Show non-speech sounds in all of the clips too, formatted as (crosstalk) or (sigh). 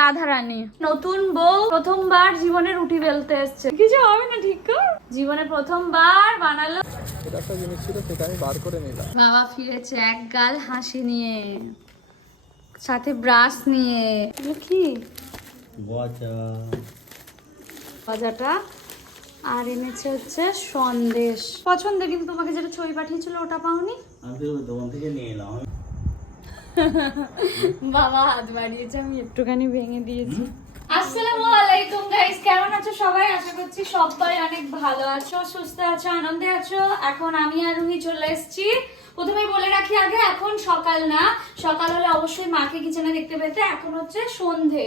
রাধারানী। নতুন বউ প্রথমবার জীবনে রুটি বেলতে এসছে। কিছু হবে না ঠিক জীবনে প্রথমবার বানালো। একটা জিনিস ছিল সেটা আমি বার করে নিলাম। বাবা ফিরেছে এক গাল হাসি নিয়ে সাথে ব্রাশ নিয়ে। কি? গজা। আর এনেছে হচ্ছে সন্দেশ। পছন্দ কিন্তু তোমাকে যেটা ছবি পাঠিয়েছিল ওটা পাওনি? আমি তো দোকান থেকে নিয়ে এলাম। (laughs) বাবা হাত বাড়িয়েছে আমি একটুখানি ভেঙে দিয়েছি। আসসালামু আলাইকুম গাইস কেমন আছো সবাই? আশা করছি সবাই অনেক ভালো আছো সুস্থ আছো আনন্দে আছো। এখন আমি আর রুহি চলে এসেছি। প্রথমে বলে রাখি আগে এখন সকাল না। সকাল হলে অবশ্যই মাকে কিচেনে দেখতে পেতে এখন হচ্ছে সন্ধে।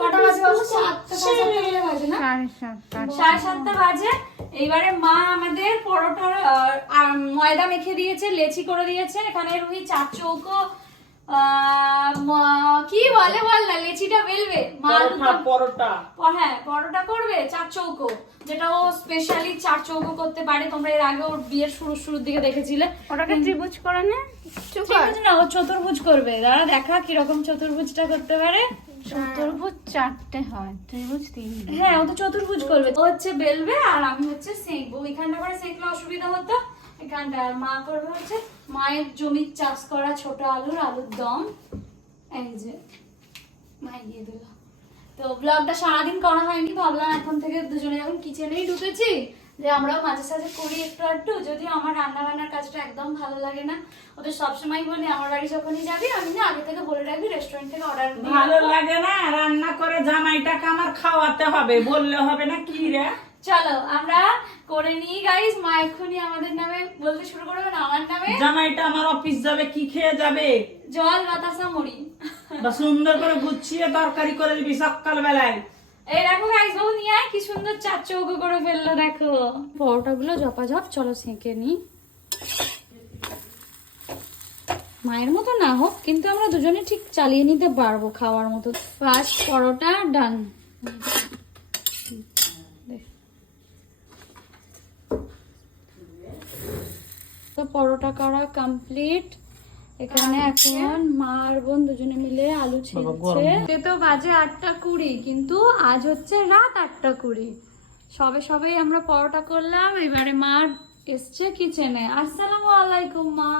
কটা বাজে বাবু? সাতটা সাড়ে সাতটা। করে বাজে না? সাড়ে সাতটা। বাজে। এইবারে মা আমাদের পরোটার ময়দা মেখে দিয়েছে লেচি করে দিয়েছে। এখানে রুহি চার চৌকো কি বলে বল না লেচিটা বেলবে। পরোটা হ্যাঁ পরোটা করবে চার চৌকো। যেটা ও স্পেশালি চার চৌকো করতে পারে। তোমরা এর আগে ওর বিয়ের শুরু শুরুর দিকে দেখেছিলে। ওটাকে ত্রিভুজ করে না। ত্রিভুজ না ও চতুর্ভুজ করবে। দাঁড়া দেখা কীরকম চতুর্ভুজটা করতে পারে। চতুর্ভুজ চারটে হয়, ত্রিভুজ তিন হ্যাঁ। ও তো চতুর্ভুজ করবে। ও হচ্ছে বেলবে আর আমি হচ্ছে সেঁকবো। করে সেঁকলে অসুবিধা হতো। এখানটা আর মা করবে হচ্ছে মায়ের জমির চাষ করা ছোট আলুর আলুর দম। এই যে, মা এগিয়ে দিল। তো ব্লগটা সারাদিন করা হয়নি। ভাবলাম এখন থেকে দুজনে যখন কিচেনেই ঢুকেছি যে আমরাও মাঝে সাঝে করি একটু একটু যদি আমার রান্না বান্নার কাজটা একদম ভালো লাগে না। ওদের সবসময় বলি আমার বাড়ি যখনই যাবি আমি না আগে থেকে বলে রাখবি রেস্টুরেন্ট থেকে অর্ডার ভালো লাগে না? রান্না করে জামাইটাকে আমার খাওয়াতে হবে বললে হবে না কি রে? চলো আমরা করে নিই গাইস মা এক্ষুনি আমাদের নামে বলতে শুরু করবে না আমার নামে। জামাইটা আমার অফিস যাবে কি খেয়ে যাবে? জল বাতাসা মুড়ি। বা সুন্দর করে গুছিয়ে তরকারি করে দিবি সকাল বেলায় এই দেখো গাইস বাবু নিয়ে আয়, কি সুন্দর চার চৌকো করে ফেলল, দেখো। পরোটাগুলো ঝপাঝপ চলো সেঁকে নি মায়ের মতো না হোক, কিন্তু আমরা দুজনে ঠিক চালিয়ে নিতে পারব খাওয়ার মতো। ফার্স্ট পরোটা ডান তো পরোটা করা কমপ্লিট এখানে এখন মা আর বোন দুজনে মিলে আলু ছিলছে সে তো বাজে আটটা কুড়ি কিন্তু আজ হচ্ছে রাত আটটা কুড়ি। সবে সবেই আমরা পরোটা করলাম এবারে মা এসছে কিচেনে। আসসালামু আলাইকুম মা।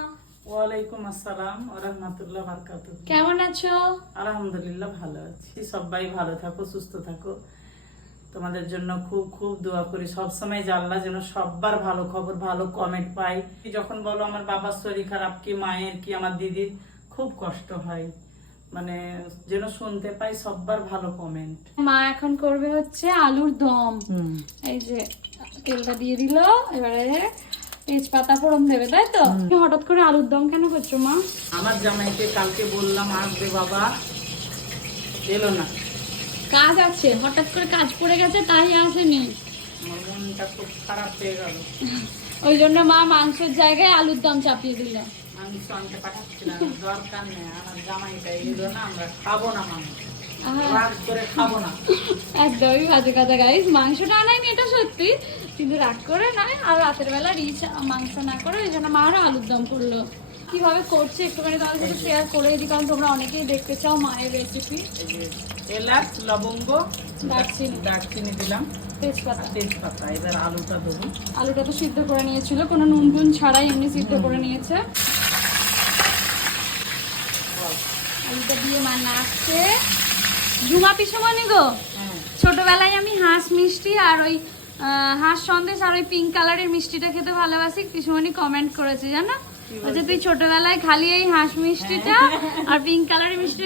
ওয়ালাইকুম আসসালাম রহমতুল্লাহ বারকাত কেমন আছো? আলহামদুলিল্লাহ ভালো আছি সবাই ভালো থাকো সুস্থ থাকো। তোমাদের জন্য খুব খুব দোয়া করি। সবসময় যে আল্লাহ যেন সবার ভালো খবর ভালো কমেন্ট পাই। যখন বলো আমার বাবার শরীর খারাপ কি মায়ের কি আমার দিদির খুব কষ্ট হয়। মানে যেন শুনতে পাই সবার ভালো কমেন্ট মা এখন করবে হচ্ছে আলুর দম। এই যে তেলটা দিয়ে দিল এবারে তেজপাতা ফোড়ন দেবে তাই তো? হঠাৎ করে আলুর দম কেন করছ মা? আমার জামাইকে কালকে বললাম আসবে বাবা। এলো না। কাজ আছে হঠাৎ করে কাজ পড়ে গেছে তাই আসেনি। মনটা খুব খারাপ হয়ে গেল। ওই জন্য মা মাংসের জায়গায় আলুর দম চাপিয়ে দিল। মাংস আনতে পাঠাচ্ছিলাম দরকার নেই আমার জামাইটা এলো না আমরা খাব না মাংস। করে একদমই বাজে কথা গাইস মাংসটা আনাইনি এটা সত্যি। কিন্তু রাগ করে নয় আর রাতের বেলা রিচ মাংস না করে ওই জন্য মা আরও আলুর দম করল। কীভাবে করছে একটুখানি তোমাদের সাথে শেয়ার করে দিই কারণ তোমরা অনেকেই দেখতে চাও মায়ের রেসিপি এলাচ লবঙ্গ দারচিনি। দারচিনি দিলাম। তেজপাতা। তেজপাতা এবার আলুটা দেবো আলুটা তো সিদ্ধ করে নিয়েছিল কোনো নুন টুন ছাড়াই এমনি সিদ্ধ করে নিয়েছে। আলুটা দিয়ে মা নাচছে ঝুমা পিসমনি গো? হ্যাঁ। ছোটবেলায় আমি হাঁস মিষ্টি আর ওই হাঁস সন্দেশ আর ওই পিঙ্ক কালারের মিষ্টিটা খেতে ভালোবাসি। পিসমনি কমেন্ট করেছে জানো? বলছে তুই ছোটবেলায় খালি এই হাঁস মিষ্টিটা আর পিঙ্ক কালারের মিষ্টি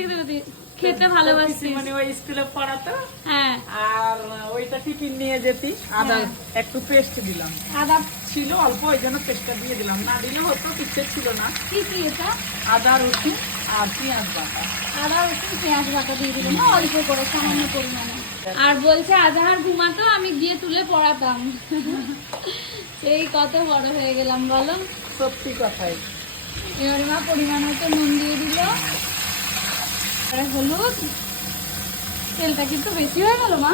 খেতে ভালোবাসি মানে ওই স্কুলে পড়াতো। হ্যাঁ। আর ওইটা টিফিন নিয়ে যেতি। আদা একটু পেস্ট দিলাম। আদা ছিল অল্প ওই জন্য পেস্টটা দিয়ে দিলাম। না দিলে হতো কিচ্ছু ছিল না। কি কি এটা? আদা রসুন। আর পেঁয়াজ বাটা। আদা রসুন পেঁয়াজ বাটা দিয়ে দিল না অল্প করে সামান্য পরিমাণে। আর বলছে আজাহার ঘুমাতো আমি গিয়ে তুলে পড়াতাম। সেই কত বড় হয়ে গেলাম বলো। সত্যি কথাই। এবারে মা পরিমাণ মতো নুন দিয়ে দিল। হলুদ। তেলটা কিন্তু বেশি হয়ে গেল মা।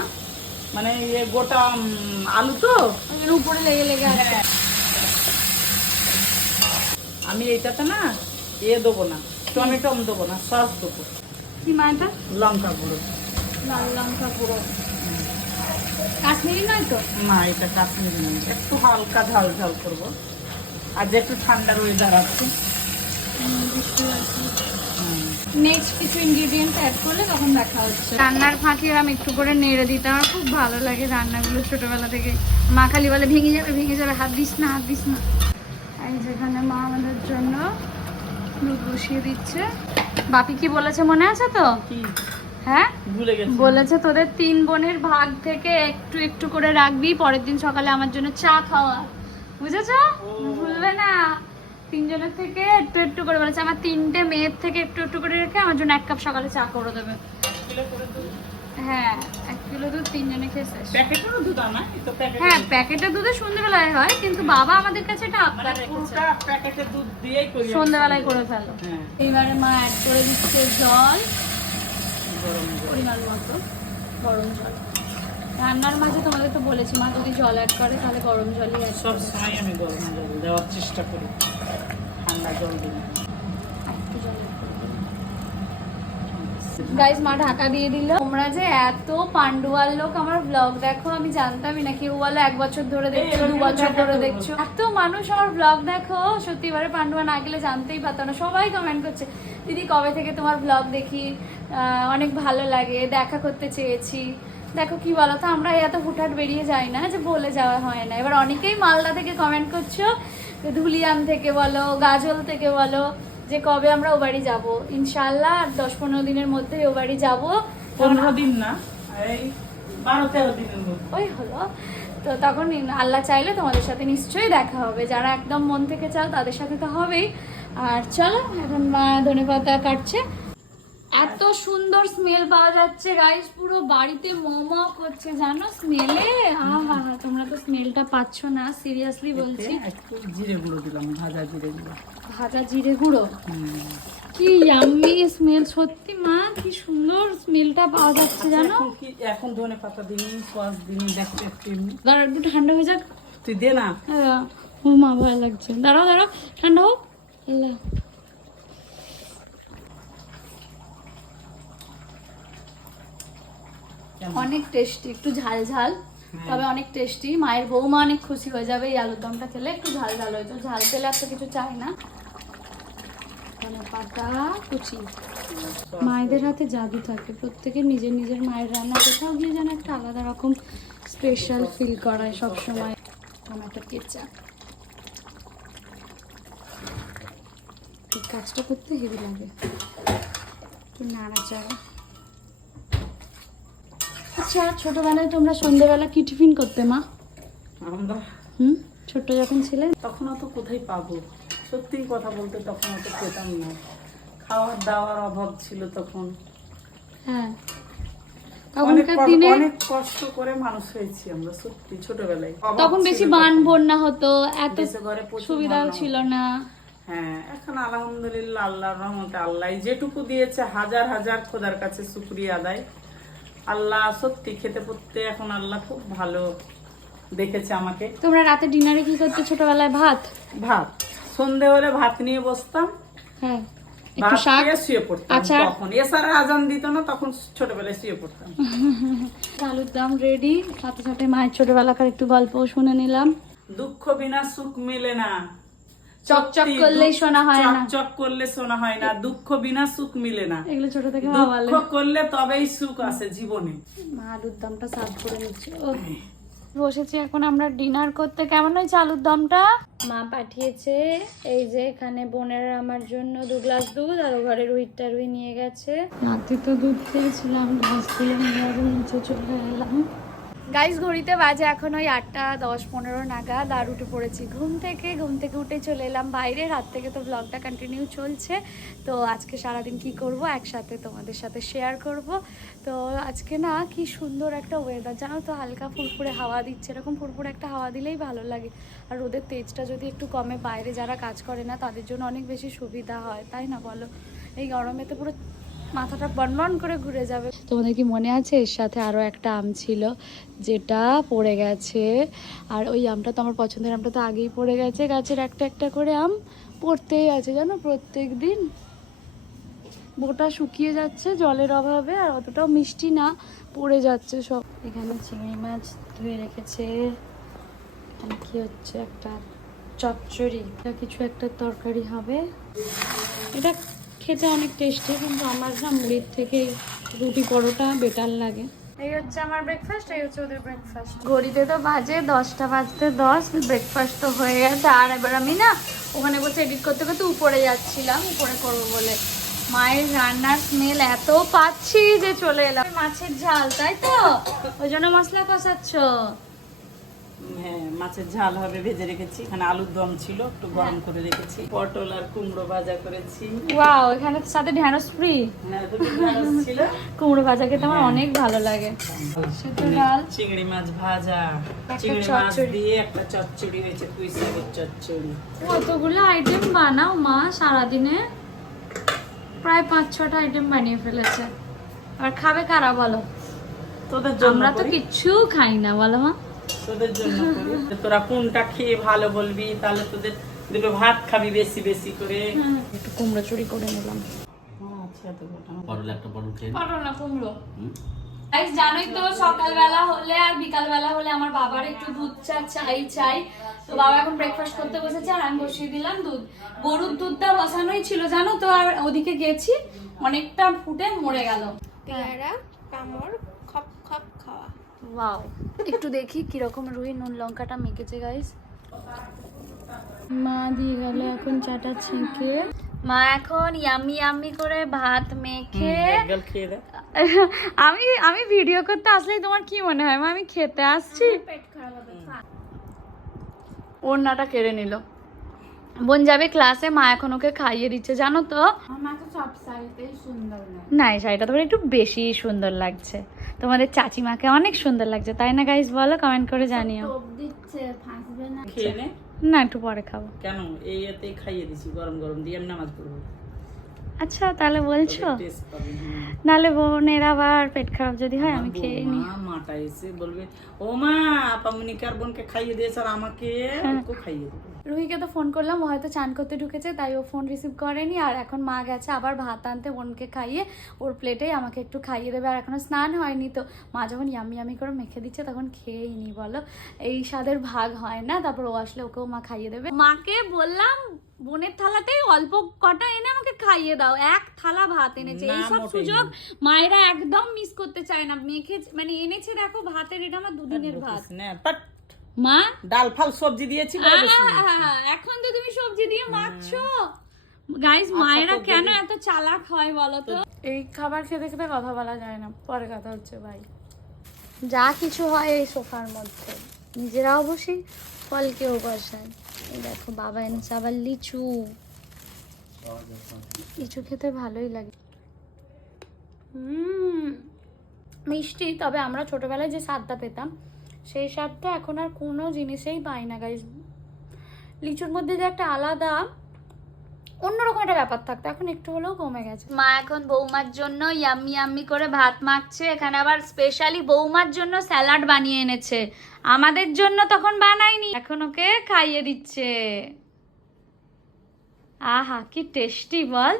মানে ইয়ে গোটা আলু তো? জন্য উপরে লেগে লেগে আছে। হ্যাঁ। আমি এইটাতে না এ দেবো না। টমেটো দেবো না সস দেবো। কি মা এটা? লঙ্কা গুঁড়ো। লাল লঙ্কা গুঁড়ো। কাশ্মীরি নয় তো? না এটা কাশ্মীরি নয়। একটু হালকা ঝাল ঝাল করব। আর যে একটু ঠান্ডার ওয়েদার আছে। নেক্সট কিছু ইনগ্রিডিয়েন্টস অ্যাড করলে তখন দেখা হচ্ছে। রান্নার ফাঁকে আমি একটু করে নেড়ে দিতে আমার খুব ভালো লাগে রান্নাগুলো ছোটবেলা থেকে। মা খালি বলে ভেঙে যাবে ভেঙে যাবে হাত দিস না হাত দিস না। এই যেখানে মা আমাদের জন্য দুধ বসিয়ে দিচ্ছে। বাপি কি বলেছে মনে আছে তো? হ্যাঁ? বলেছে তোদের তিন বোনের ভাগ থেকে একটু একটু করে রাখবি পরের দিন সকালে আমার জন্য চা খাওয়া। বুঝেছ? ভুলবে না। তিনজনের থেকে একটু একটু করে বলেছে। আমার তিনটে মেয়ের থেকে একটু একটু করে রেখে আমার জন্য এক কাপ সকালে চা করে দেবে। হ্যাঁ এক কিলো দুধ তিনজনে খেয়ে শেষ। প্যাকেটেরও দুধ আনা তো প্যাকেট হ্যাঁ প্যাকেটের দুধে সন্ধ্যেবেলায় হয় কিন্তু বাবা আমাদের কাছে এটা আবদার মানে পুরোটা প্যাকেটের দুধ দিয়েই করি আমি। করে ফেলো। এবারে মা অ্যাড করে দিচ্ছে জল গরম পরিমাণ মতো গরম জল। রান্নার মাঝে তোমাদের তো বলেছি মা যদি জল অ্যাড করে তাহলে গরম জলই অ্যাড সব সময় আমি গরম জল দেওয়ার চেষ্টা করি। ঠান্ডা জল দিই না। গাইস মা ঢাকা দিয়ে দিল। তোমরা যে এত পান্ডুয়াল লোক আমার ব্লগ দেখো আমি জানতামই না। কেউ বলো এক বছর ধরে দেখছ দু বছর ধরে দেখছ? এত মানুষ আমার ব্লগ দেখো সত্যি এবারে পান্ডুয়া না গেলে জানতেই পারতো না। সবাই কমেন্ট করছে দিদি কবে থেকে তোমার ব্লগ দেখি? আহ, অনেক ভালো লাগে দেখা করতে চেয়েছি। দেখো কি বলো তো আমরা এত হুটহাট বেরিয়ে যাই না যে বলে যাওয়া হয় না। এবার অনেকেই মালদা থেকে কমেন্ট করছ ধুলিয়ান থেকে বলো গাজল থেকে বলো যে কবে আমরা ও বাড়ি যাব? ইনশাল্লাহ আর দশ পনেরো দিনের মধ্যে ও বাড়ি যাব। পনেরো দিন না এই বারো তেরো দিনের মধ্যে। ওই হলো। তো তখন আল্লাহ চাইলে তোমাদের সাথে নিশ্চয়ই দেখা হবে। যারা একদম মন থেকে চাও তাদের সাথে তো হবেই। আর চলো এখন মা ধনে পাতা কাটছে। এত সুন্দর স্মেল পাওয়া যাচ্ছে গাইস পুরো বাড়িতে মোমো করছে জানো স্মেলে আহা হা তোমরা তো স্মেলটা পাচ্ছ না সিরিয়াসলি বলছি। জিরে গুঁড়ো দিলাম ভাজা জিরে গুঁড়ো। ভাজা জিরে গুঁড়ো? কি ইয়াম্মি স্মেল সত্যি মা কি সুন্দর স্মেলটা পাওয়া যাচ্ছে জানো? এখন ধনে পাতা দিন সস দিন দেখতে একটু দাঁড়া একটু ঠান্ডা হয়ে যাক। তুই দে না। আহ, ও মা ভয় লাগছে। দাঁড়াও দাঁড়াও ঠান্ডা হোক। আল্লাহ। অনেক টেস্টি একটু ঝাল ঝাল তবে অনেক টেস্টি মায়ের বৌমা অনেক খুশি হয়ে যাবে এই আলুর দমটা খেলে একটু ঝাল ঝাল হয়েছে ঝাল তেলে আর তো কিছু চাই না। পাতা কুচি। মায়েদের হাতে জাদু থাকে। প্রত্যেকের নিজের নিজের মায়ের রান্না। কোথাও গিয়ে যেন একটা আলাদা রকম স্পেশাল ফিল করায় সবসময়। টমেটো কেচা। এই কাজটা করতে হেভি লাগে। একটু নাড়াচাড়া। আচ্ছা ছোটবেলায় তোমরা সন্ধেবেলা কি টিফিন করতে মা? আমরা? হুম? ছোট্ট যখন ছিলে? তখন অত কোথায় পাবো? সত্যি কথা বলতে তখন অত পেতাম না। খাওয়ার দাওয়ার অভাব ছিল তখন। হ্যাঁ। অনেক তখনকার দিনে অনেক কষ্ট করে মানুষ হয়েছি আমরা সত্যি ছোটবেলায়। তখন বেশি বান বন্যা হতো এত সুবিধাও ছিল না। হ্যাঁ এখন আলহামদুলিল্লাহ আল্লাহর রহমতে আল্লাহ যেটুকু দিয়েছে হাজার হাজার খোদার কাছে শুক্রিয়া আদায়। আল্লাহ সত্যি খেতে পড়তে এখন আল্লাহ খুব ভালো দেখেছে আমাকে। তোমরা রাতে ডিনারে কি করতে ছোটবেলায়? ভাত? ভাত। সন্ধে হলে ভাত নিয়ে বসতাম। হ্যাঁ একটু শাক? শুয়ে পড়তাম। তখন। আজান দিত না তখন ছোটবেলায় শুয়ে পড়তাম। (laughs) আলুর দম রেডি সাথে সাথে মায়ের ছোটবেলাকার একটু গল্পও শুনে নিলাম। দুঃখ বিনা সুখ মিলে না। চকচক দুঃখ- শোনা হয় না। চকচক করলে শোনা হয় না। দুঃখ বিনা সুখ মিলে না। এগুলো ছোট থেকে দুঃখ করলে তবেই সুখ আছে জীবনে। মা আলুর দমটা সার্ভ করে নিচ্ছে। বসেছি এখন আমরা ডিনার করতে। কেমন হয়েছে আলুর দমটা? মা পাঠিয়েছে এই যে এখানে বোনের আমার জন্য দু গ্লাস দুধ আর ঘরে রুহিটা রুই নিয়ে গেছে। রাতে তো দুধ খেয়েছিলাম গ্লাস নিয়ে নিচে চলে এলাম গাইস, ঘড়িতে বাজে এখন ওই আটটা দশ পনেরো নাগাদ আর উঠে পড়েছি ঘুম থেকে। ঘুম থেকে উঠে চলে এলাম বাইরে। রাত থেকে তো ব্লগটা কন্টিনিউ চলছে। তো আজকে সারাদিন কি করব? একসাথে তোমাদের সাথে শেয়ার করব। তো আজকে না কি সুন্দর একটা ওয়েদার জানো তো, হালকা ফুরফুরে হাওয়া দিচ্ছে। এরকম ফুরফুরে একটা হাওয়া দিলেই ভালো লাগে। আর রোদের তেজটা যদি একটু কমে, বাইরে যারা কাজ করে না, তাদের জন্য অনেক বেশি সুবিধা হয়। তাই না বলো? এই গরমে তো পুরো মাথাটা বনবন করে ঘুরে যাবে। তোমাদের কি মনে আছে? এর সাথে আরও একটা আম ছিল, যেটা পড়ে গেছে। আর ওই আমটা তো আমার পছন্দের আমটা তো আগেই পড়ে গেছে, গাছের একটা একটা করে আম পড়তেই আছে, জানো? প্রত্যেক দিন বোটা শুকিয়ে যাচ্ছে জলের অভাবে, আর অতটাও মিষ্টি না, পড়ে যাচ্ছে সব। এখানে চিংড়ি মাছ ধুয়ে রেখেছে। এখানে কি হচ্ছে? একটা চচ্চড়ি। কিছু একটা তরকারি হবে। এটা খেতে অনেক টেস্টি কিন্তু আমার না মুড়ির থেকে রুটি পরোটা বেটার লাগে। এই হচ্ছে আমার ব্রেকফাস্ট এই হচ্ছে ওদের ব্রেকফাস্ট ঘড়িতে তো বাজে দশটা বাজতে দশ ব্রেকফাস্ট তো হয়ে গেছে। আর এবার আমি না ওখানে বসে এডিট করতে করতে উপরে যাচ্ছিলাম উপরে করব বলে। মায়ের রান্নার স্মেল এত পাচ্ছি যে চলে এলাম। মাছের ঝাল তাই তো? ওই জন্য মশলা কষাচ্ছ। হ্যাঁ মাছের ঝাল হবে ভেজে রেখেছি। এখানে আলুর দম ছিল একটু গরম করে রেখেছি। পটল আর কুমড়ো ভাজা করেছি। ওয়াও এখানে সাথে ঢ্যাঁড়স ফ্রি হ্যাঁ ছিল। কুমড়ো ভাজা খেতে আমার অনেক ভালো লাগে। সেদ্ধ ডাল। চিংড়ি মাছ ভাজা। চিংড়ি মাছ। দিয়ে একটা চচ্চড়ি হয়েছে পুঁই শাকের চচ্চড়ি। কতগুলো আইটেম বানাও মা সারাদিনে? প্রায় পাঁচ ছটা আইটেম বানিয়ে ফেলেছে। আর খাবে কারা বলো? তোদের আমরা তো কিচ্ছু খাই না বলো মা। তোদের জন্য করি। তোরা কোনটা খেয়ে ভালো বলবি তাহলে তোদের দুটো ভাত খাবি বেশি বেশি করে। একটু কুমড়ো চুরি করে নিলাম। আচ্ছা তো ওটা পটল একটা পটল খেয়ে পটল না কুমড়ো। গাইস জানোই তো সকালবেলা হলে আর বিকালবেলা হলে আমার বাবার একটু দুধ চা চাই চাই। তো বাবা এখন ব্রেকফাস্ট করতে বসেছে আর আমি বসিয়ে দিলাম দুধ। গরুর দুধটা বসানোই ছিল জানো তো? আর ওদিকে গেছি অনেকটা ফুটে মরে গেল। পেয়ারা কামড় ওয়াও একটু দেখি কীরকম রুই নুন লঙ্কাটা মেখেছে গাইস মা দিয়ে গেল এখন চাটা ছেঁকে। মা এখন ইয়ামি ইয়ামি করে ভাত মেখে (laughs) আমি আমি ভিডিও করতে আসলেই তোমার কি মনে হয়? মা আমি খেতে আসছি। ওড়নাটা কেড়ে নিল। বোন যাবে ক্লাসে মা এখন ওকে খাইয়ে দিচ্ছে জানো তো? না এই শাড়িটা তোমার একটু বেশি সুন্দর লাগছে। তোমাদের চাচিমাকে অনেক সুন্দর লাগছে তাই না গাইস বলো কমেন্ট করে জানিও। না। খেয়ে না। একটু পরে খাব। কেন? এই খাইয়ে দিছি গরম গরম দিয়ে নামাজ পড়ব। আচ্ছা তাহলে বলছো? হ্যাঁ। নাহলে বোনের আবার পেট খারাপ যদি হয় আমি খেয়ে নি মাটা এসে বলবে ও মা আপা মনিকার বোনকে খাইয়ে দিয়েছে আর আমাকে হ্যাঁ। খাইয়ে দেবে। রুহিকে তো ফোন করলাম ও হয়তো চান করতে ঢুকেছে তাই ও ফোন রিসিভ করেনি আর এখন মা গেছে আবার ভাত আনতে বোনকে খাইয়ে ওর প্লেটেই আমাকে একটু খাইয়ে দেবে আর এখনও স্নান হয়নি তো। মা যখন ইয়ামি ইয়ামি করে মেখে দিচ্ছে তখন খেয়েই নি বলো। এই স্বাদের ভাগ হয় না তারপর ও আসলে ওকেও মা খাইয়ে দেবে। মাকে বললাম বোনের থালাতেই অল্প কটা এনে আমাকে খাইয়ে দাও এক থালা ভাত এনেছে। না, এই সুযোগ মায়েরা একদম মিস করতে চায় না। মেখে মানে এনেছে দেখো ভাতের এটা আমার দুদিনের ভাত। মা? ডাল ফাল সবজি দিয়েছি এখন তো তুমি সবজি দিয়ে মাখছো। গাইস মায়েরা কেন এত চালাক হয় বলো তো? এই খাবার খেতে খেতে কথা বলা যায় না পরে কথা হচ্ছে ভাই যা কিছু হয় এই সোফার মধ্যে। নিজেরাও বসি ফলকেও বসায় এই দেখো বাবা এনেছে আবার লিচু। লিচু খেতে ভালোই লাগে। হুম মিষ্টি তবে আমরা ছোটবেলায় যে স্বাদটা পেতাম সেই স্বাদটা এখন আর কোনো জিনিসেই পাই না গাইজ লিচুর মধ্যে যে একটা আলাদা অন্যরকম একটা ব্যাপার থাকতো এখন একটু হলেও কমে গেছে। মা এখন বৌমার জন্য ইয়াম্মি ইয়াম্মি করে ভাত মাখছে এখানে আবার স্পেশালি বৌমার জন্য স্যালাড বানিয়ে এনেছে। আমাদের জন্য তখন বানায়নি এখন ওকে খাইয়ে দিচ্ছে। আহা কি টেস্টি বল।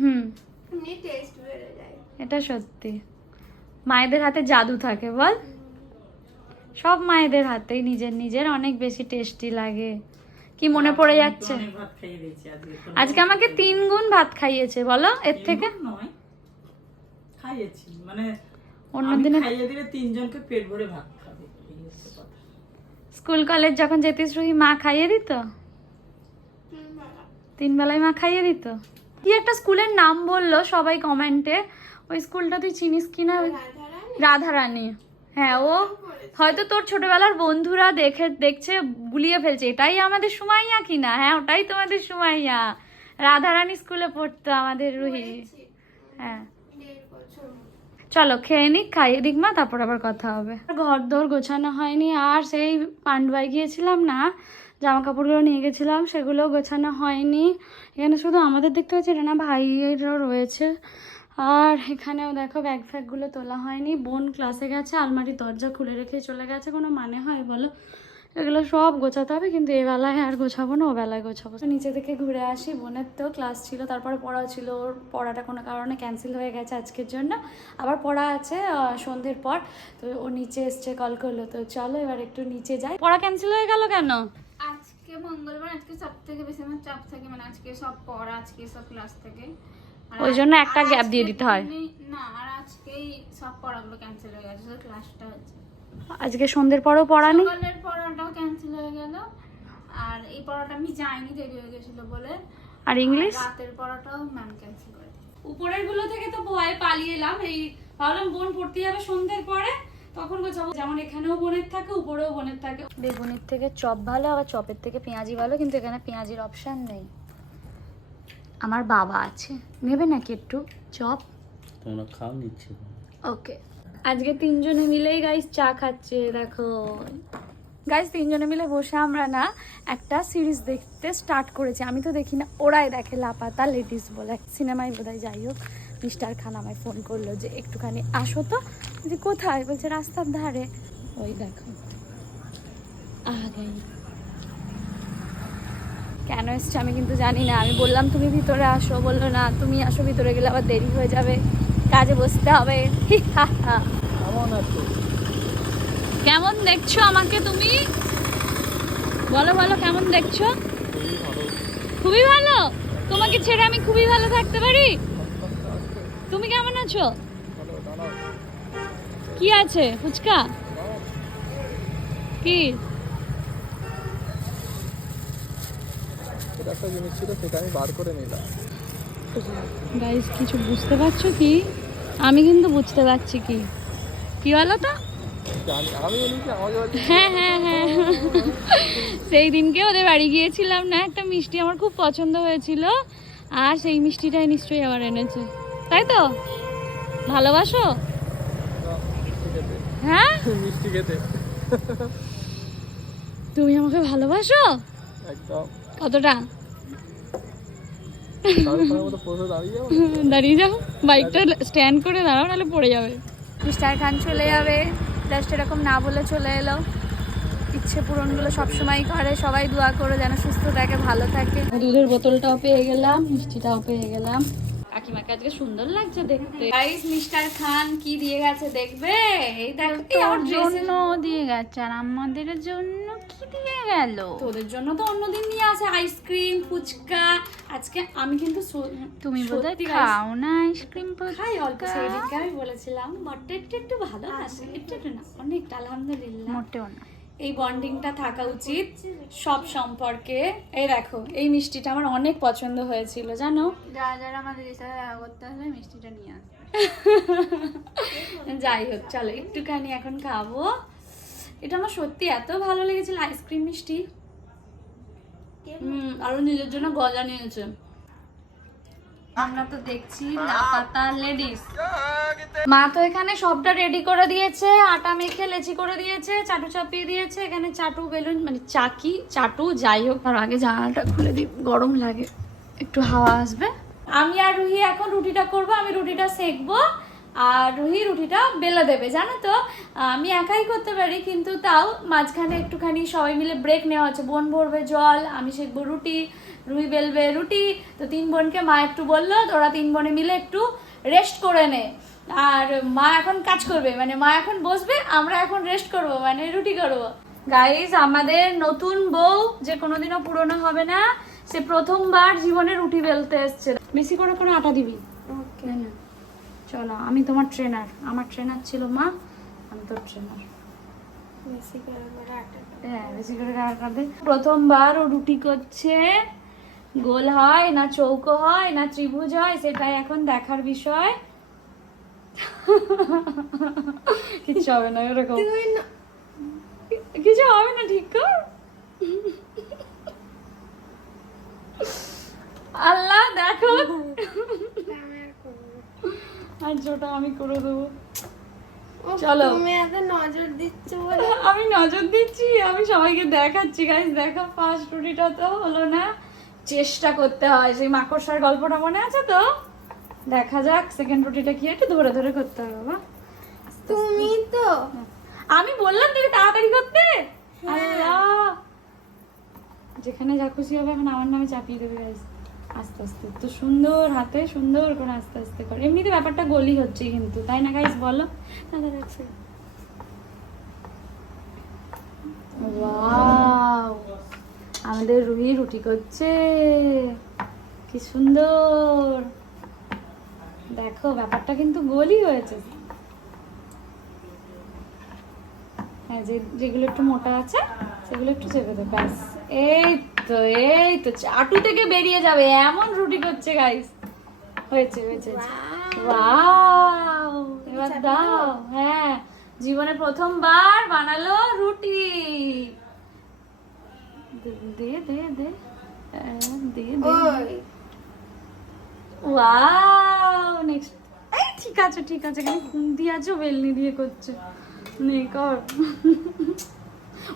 হুম। এমনি টেস্ট বেড়ে যায়। এটা সত্যি। মায়েদের হাতে জাদু থাকে বল। সব মায়েদের হাতেই নিজের নিজের অনেক বেশি টেস্টি লাগে। কি মনে পড়ে যাচ্ছে? আজকে আমাকে তিন গুণ ভাত খাইয়েছে বলো এর থেকে? খাইয়েছি। মানে অন্য খাইয়ে দিলে তিনজনকে পেট ভরে ভাত খাবে এই হচ্ছে কথা। স্কুল কলেজ যখন যেতিস রুহি মা খাইয়ে দিত? তিন বেলায় মা খাইয়ে দিত? কি একটা স্কুলের নাম বলল সবাই কমেন্টে ওই স্কুলটা তুই চিনিস কিনা? রাধারানী? হ্যাঁ ও হয়তো তোর ছোটবেলার বন্ধুরা দেখে দেখছে গুলিয়ে ফেলছে। এটাই আমাদের সুমাইয়া কিনা? হ্যাঁ ওটাই তোমাদের সুমাইয়া। রাধারানী স্কুলে পড়তো আমাদের রুহি। হ্যাঁ। চলো খেয়ে নিক খাইয়ে দিক মা তারপর আবার কথা হবে। ঘর দোর গোছানো হয়নি আর সেই পান্ডুয়ায় গিয়েছিলাম না জামা কাপড়গুলো নিয়ে গেছিলাম সেগুলো গোছানো হয়নি। এখানে শুধু আমাদের দেখতে হচ্ছে এটা না ভাইয়েরও রয়েছে। আর এখানেও দেখো ব্যাগ ফ্যাগগুলো তোলা হয়নি। বোন ক্লাসে গেছে, আলমারির দরজা খুলে রেখে চলে গেছে। কোনো মানে হয় বলো? এগুলো সব গোছাতে হবে, কিন্তু এ বেলায় আর গোছাবো না, ও বেলায় গোছাবো। নিচে থেকে ঘুরে আসি, বোনের তো ক্লাস ছিল, তারপরে পড়া ছিল, ওর পড়াটা কোনো কারণে ক্যান্সেল হয়ে গেছে আজকের জন্য। আবার পড়া আছে সন্ধ্যের পর, তো ও নিচে এসছে কল করল, তো চলো এবার একটু নিচে যাই। পড়া ক্যান্সেল হয়ে গেল কেন? আজকে মঙ্গলবার, আজকে সব থেকে বেশি আমার চাপ থাকে মানে আজকে সব পড়া, আজকে সব ক্লাস থেকে। ওই জন্য একটা gap দিয়ে দিতে হয়। না আর আজকেই সব পড়াগুলো ক্যান্সেল হয়ে গেছে ক্লাসটা হচ্ছে। আজকে সন্ধ্যের পরও পড়া নেই সকালের পড়াটাও ক্যান্সেল হয়ে গেল আর এই পড়াটা আমি যাইনি দেরি হয়ে গেছিল বলে। আর ইংলিশ? রাতের পড়াটাও ম্যাম ক্যান্সেল করে। উপরেরগুলো থেকে তো ভয় পালিয়ে এলাম এই ভাবলাম বোন পড়তে যাবে সন্ধ্যের পরে তখন যেমন এখানেও বোনের থাকে উপরেও বোনের থাকে। বেগুনের থেকে চপ ভালো আবার চপের থেকে পেঁয়াজি ভালো কিন্তু এখানে পেঁয়াজির অপশন নেই। আমার বাবা আছে। নেবে নাকি একটু? চপ? তোমরা খাও নিচ্ছে। ওকে। আজকে তিনজনে মিলেই গাইস চা খাচ্ছে দেখো। গাইস তিনজনে মিলে বসে আমরা না একটা সিরিজ দেখতে স্টার্ট করেছি। আমি তো দেখি না ওরাই দেখে লাপাতা লেডিস বলে। সিনেমায় বোধহয় যাই হোক মিস্টার খান আমায় ফোন করল যে একটুখানি আসো তো। যে কোথায়? বলছে রাস্তার ধারে। ওই দেখো। আগাই কেন এসছে আমি কিন্তু জানি না। আমি বললাম তুমি ভিতরে আসো। বলল না তুমি আসো ভিতরে গেলে আবার দেরি হয়ে যাবে। কাজে বসতে হবে। (laughs) কেমন দেখছ আমাকে তুমি? বলো বলো কেমন দেখছ? খুবই ভালো। তোমাকে ছেড়ে আমি খুবই ভালো থাকতে পারি? তুমি কেমন আছো? কি আছে ফুচকা। কি? একটা জিনিস ছিল সেটা আমি বার করে নিলাম। গাইস কিছু বুঝতে পারছ কি? আমি কিন্তু বুঝতে পারছি কি। কি বলো তো? হ্যাঁ হ্যাঁ হ্যাঁ। সেই দিনকে ওদের বাড়ি গিয়েছিলাম না একটা মিষ্টি আমার খুব পছন্দ হয়েছিল আর সেই মিষ্টিটাই নিশ্চয়ই আবার এনেছে। তাই তো? ভালোবাসো? হ্যাঁ? মিষ্টি খেতে। তুমি আমাকে ভালোবাসো? একদম। কতটা? দাঁড়িয়ে যাও (laughs) বাইকটা স্ট্যান্ড করে দাঁড়াও নাহলে পড়ে যাবে। মিস্টার খান চলে যাবে। জাস্ট এরকম না বলে চলে এলো। ইচ্ছে পূরণগুলো সবসময় করে। সবাই দোয়া করে যেন সুস্থ থাকে ভালো থাকে। দুধের বোতলটাও পেয়ে গেলাম মিষ্টিটাও পেয়ে গেলাম। কাকিমাকে আজকে সুন্দর লাগছে দেখতে। গাইস মিস্টার খান কি দিয়ে গেছে দেখবে? এই দেখ এই জন্য দিয়ে গেছে আর আমাদের জন্য কি দিয়ে গেল। তোদের জন্য তো অন্যদিন নিয়ে আসে আইসক্রিম ফুচকা। আজকে আমি কিন্তু তুমি বোধহয় খাও না আইসক্রিম খাই অল্প সেদিনকে আমি বলেছিলাম বড্ড একটু একটু ভালো আছে একটু একটু না অনেকটা আলহামদুলিল্লাহ। মোটেও না। এই বন্ডিংটা থাকা উচিত সব সম্পর্কে। এই দেখো এই মিষ্টিটা আমার অনেক পছন্দ হয়েছিল জানো? যারা যারা আমাদের সাথে দেখা করতে আসবে মিষ্টিটা নিয়ে আসবে যাই হোক চলো একটুখানি এখন খাব। এটা আমার সত্যি এত ভালো লেগেছিল আইসক্রিম মিষ্টি। হুম আরও নিজের জন্য গজা নিয়েছে। আমরা তো দেখছি লাপাতা লেডিস। মা তো এখানে সবটা রেডি করে দিয়েছে আটা মেখে লেচি করে দিয়েছে চাটু চাপিয়ে দিয়েছে এখানে চাটু বেলুন মানে চাকি চাটু যাই হোক তার আগে জানালাটা খুলে দিই গরম লাগে একটু হাওয়া আসবে। আমি আর রুহি এখন রুটিটা করব আমি রুটিটা সেকবো আর রুহি রুটিটা বেলে দেবে, জানো তো? আমি একাই করতে পারি, কিন্তু তাও মাঝখানে একটুখানি সবাই মিলে ব্রেক নেওয়া হচ্ছে। বোন ভরবে জল, আমি সেকবো রুটি রুই বেলবে রুটি, তো তিন বোনকে মা একটু বলল তোরা তিন বোনে মিলে একটু রেস্ট করে নে। আর মা এখন কাজ করবে মানে মা এখন বসবে, আমরা এখন রেস্ট করব মানে রুটি করব। গাইজ আমাদের নতুন বউ যে কোনোদিনও পুরনো হবে না, সে প্রথমবার জীবনে রুটি বেলতে এসছে। বেশি করে কোনো আটা দিবি। চলো আমি তোমার ট্রেনার আমার ট্রেনার ছিল মা আমি তোর ট্রেনার হ্যাঁ বেশি করে কাটা প্রথমবার ও রুটি করছে। গোল হয় না চৌকো হয় না ত্রিভুজ হয় সেটাই এখন দেখার বিষয়। কিচ্ছু হবে না এরকম। কিছু হবে না ঠিক কর। আল্লাহ দেখো। আর যেটা আমি করে দেবো। চলো। তুমি এত নজর দিচ্ছ বলে। (laughs) আমি নজর দিচ্ছি আমি সবাইকে দেখাচ্ছি। গাইস দেখো ফার্স্ট রুটিটা তো হলো না। চেষ্টা করতে হয়। সেই মাকড়সার গল্পটা মনে আছে তো? দেখা যাক সেকেন্ড রুটিটা কি একটু ধরে ধরে করতে হবে বাবা তুমি তো। আমি বললাম তুমি তাড়াতাড়ি করতে? আল্লাহ। যেখানে যা খুশি হবে এখন আমার নামে চাপিয়ে দেবে guys। আস্তে আস্তে তো সুন্দর হাতে সুন্দর করে আস্তে আস্তে করে। এমনিতে ব্যাপারটা গলি হচ্ছে কিন্তু তাই না গাইস বলো। দাদা রাখছে। আমাদের রুহি রুটি করছে। কি সুন্দর। দেখো ব্যাপারটা কিন্তু গোলই হয়েছে। হ্যাঁ যে যেগুলো একটু মোটা আছে সেগুলো একটু চেপে দেবে। ব্যাস এই তো এই তো চাটু থেকে বেরিয়ে যাবে এমন রুটি করছে গাইস হয়েছে হয়েছে ওয়াও এবার দাও। হ্যাঁ জীবনে প্রথমবার বানালো রুটি। দে দে দে দে। দে ওয়াও নেক্সট এই ঠিক আছে ঠিক আছে। এখানে খুন্তি আছে বেলনি দিয়ে করছে। নে কর।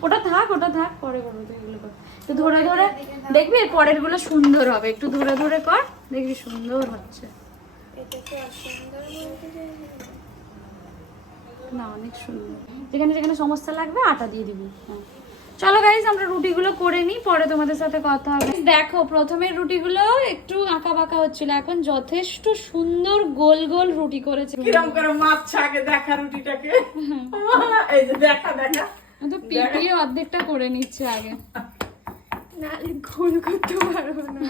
ওটা থাক ওটা থাক পরে করব তুই এগুলো কর। তো ধরে ধরে দেখবি পরেরগুলো সুন্দর হবে। একটু ধরে ধরে কর দেখবি সুন্দর হচ্ছে। না অনেক সুন্দর। যেখানে যেখানে সমস্যা লাগবে আটা দিয়ে দিবি। হ্যাঁ। চলো গাইজ আমরা রুটিগুলো করে নিই পরে তোমাদের সাথে কথা হবে। দেখো প্রথমে রুটিগুলো একটু আঁকা বাঁকা হচ্ছিল। এখন যথেষ্ট সুন্দর গোল গোল রুটি করেছে। কিরম করে মাছ আগে দেখা রুটিটাকে। (laughs) এই যে দেখা দেখা। তো পেটিয়ে অর্ধেকটা করে নিচ্ছে আগে। নাহলে গোল করতে পারব না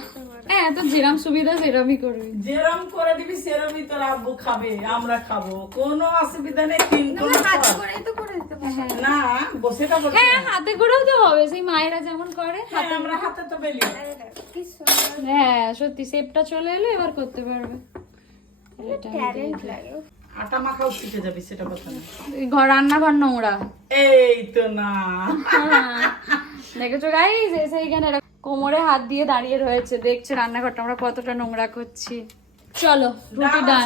হ্যাঁ তো যেরাম সুবিধা সেরামই করবি। যেরম করে দিবি সেরমই তোর আব্বু খাবে আমরা খাব। কোনো অসুবিধা নেই তিন কোনো হাতে করেই তো করে দিতে পারব। না বসে তা বলছি হ্যাঁ না। হাতে করেও তো হবে সেই মায়েরা যেমন করে হ্যাঁ, আমরা হাতে তো বেলি। হ্যাঁ সত্যি শেপটা চলে এলো এবার করতে পারবে। ট্যালেন্ট লাগে। আটা মাখাও শিখে যাবি সেটা কথা না। এই ঘর রান্নাঘর নোংরা। এই তো না। (laughs) দেখেছ গাইজ এসে এখানে কোমরে হাত দিয়ে দাঁড়িয়ে রয়েছে। দেখছে রান্নাঘরটা আমরা কতটা নোংরা করছি। চলো রুটি ডান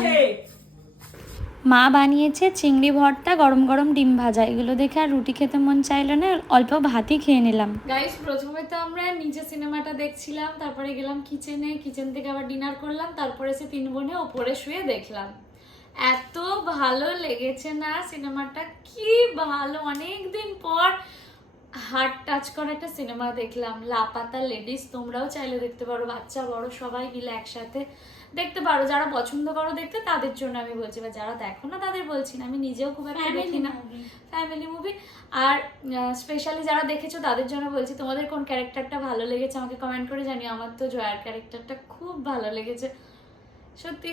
মা বানিয়েছে চিংড়ি ভর্তা গরম গরম ডিম ভাজা। এগুলো দেখে আর রুটি খেতে মন চাইলো না অল্প ভাতই খেয়ে নিলাম। গাইস প্রথমে তো আমরা নিচে সিনেমাটা দেখছিলাম তারপরে গেলাম কিচেনে কিচেন থেকে আবার ডিনার করলাম তারপরে সে তিন বোনে ওপরে শুয়ে দেখলাম। এত ভালো লেগেছে না সিনেমাটা? কি ভালো! অনেক দিন পর হার্ট টাচ করা একটা সিনেমা দেখলাম। লাপাতা লেডিস তোমরাও চাইলে দেখতে পারো। বাচ্চা বড় সবাই মিলে একসাথে দেখতে পারো। যারা পছন্দ করো দেখতে তাদের জন্য আমি বলছি বা যারা দেখো না তাদের বলছি না। আমি নিজেও খুব একটা দেখি না। ফ্যামিলি মুভি আর স্পেশালি যারা দেখেছ তাদের জন্য বলছি তোমাদের কোন ক্যারেক্টারটা ভালো লেগেছে আমাকে কমেন্ট করে জানিও। আমার তো জয়ার ক্যারেক্টারটা খুব ভালো লেগেছে। সত্যি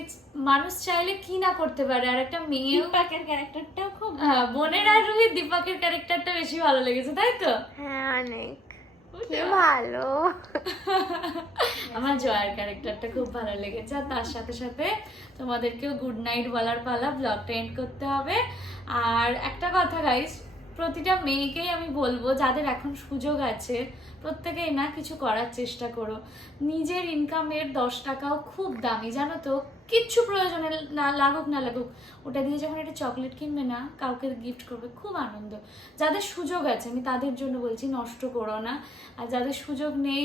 মানুষ চাইলে কি না করতে পারে? আর একটা মেয়ে দীপাকের ক্যারেক্টারটাও খুব হ্যাঁ, বোনের আর রুহি দীপকের ক্যারেক্টারটা বেশি ভালো লেগেছে তাই তো? হ্যাঁ অনেক। কি ভালো। আমার জয়ার ক্যারেক্টারটা খুব ভালো লেগেছে আর তার সাথে সাথে তোমাদেরকেও গুড নাইট বলার পালা ব্লগটা এন্ড করতে হবে। আর একটা কথা গাইস প্রতিটা মেয়েকেই আমি বলব, যাদের এখন সুযোগ আছে, প্রত্যেকেই না কিছু করার চেষ্টা করো। নিজের ইনকামের দশ টাকাও খুব দামি, জানো তো? কিচ্ছু প্রয়োজনে না লাগুক না লাগুক। ওটা দিয়ে যখন একটা চকলেট কিনবে না, কাউকে গিফট করবে, খুব আনন্দ। যাদের সুযোগ আছে, আমি তাদের জন্য বলছি, নষ্ট করো না। আর যাদের সুযোগ নেই,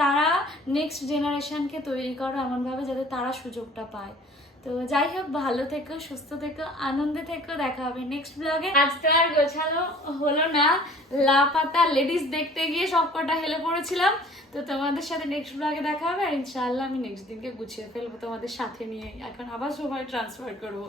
তারা নেক্সট জেনারেশনকে তৈরি করো এমনভাবে, যাতে তারা সুযোগটা পায়। তো যাই হোক, ভালো থেকো, সুস্থ থেকো, আনন্দে থেকো, দেখা হবে নেক্সট ব্লগে আজকে আর গোছালো হলো না। লাপাতা লেডিস দেখতে গিয়ে সব কটা হেলে পড়েছিলাম। তো তোমাদের সাথে নেক্সট ব্লগে দেখা হবে, আর ইনশাল্লাহ আমি নেক্সট দিনকে গুছিয়ে ফেলব তোমাদের সাথে নিয়ে। এখন আবার সবাই ট্রান্সফার করব।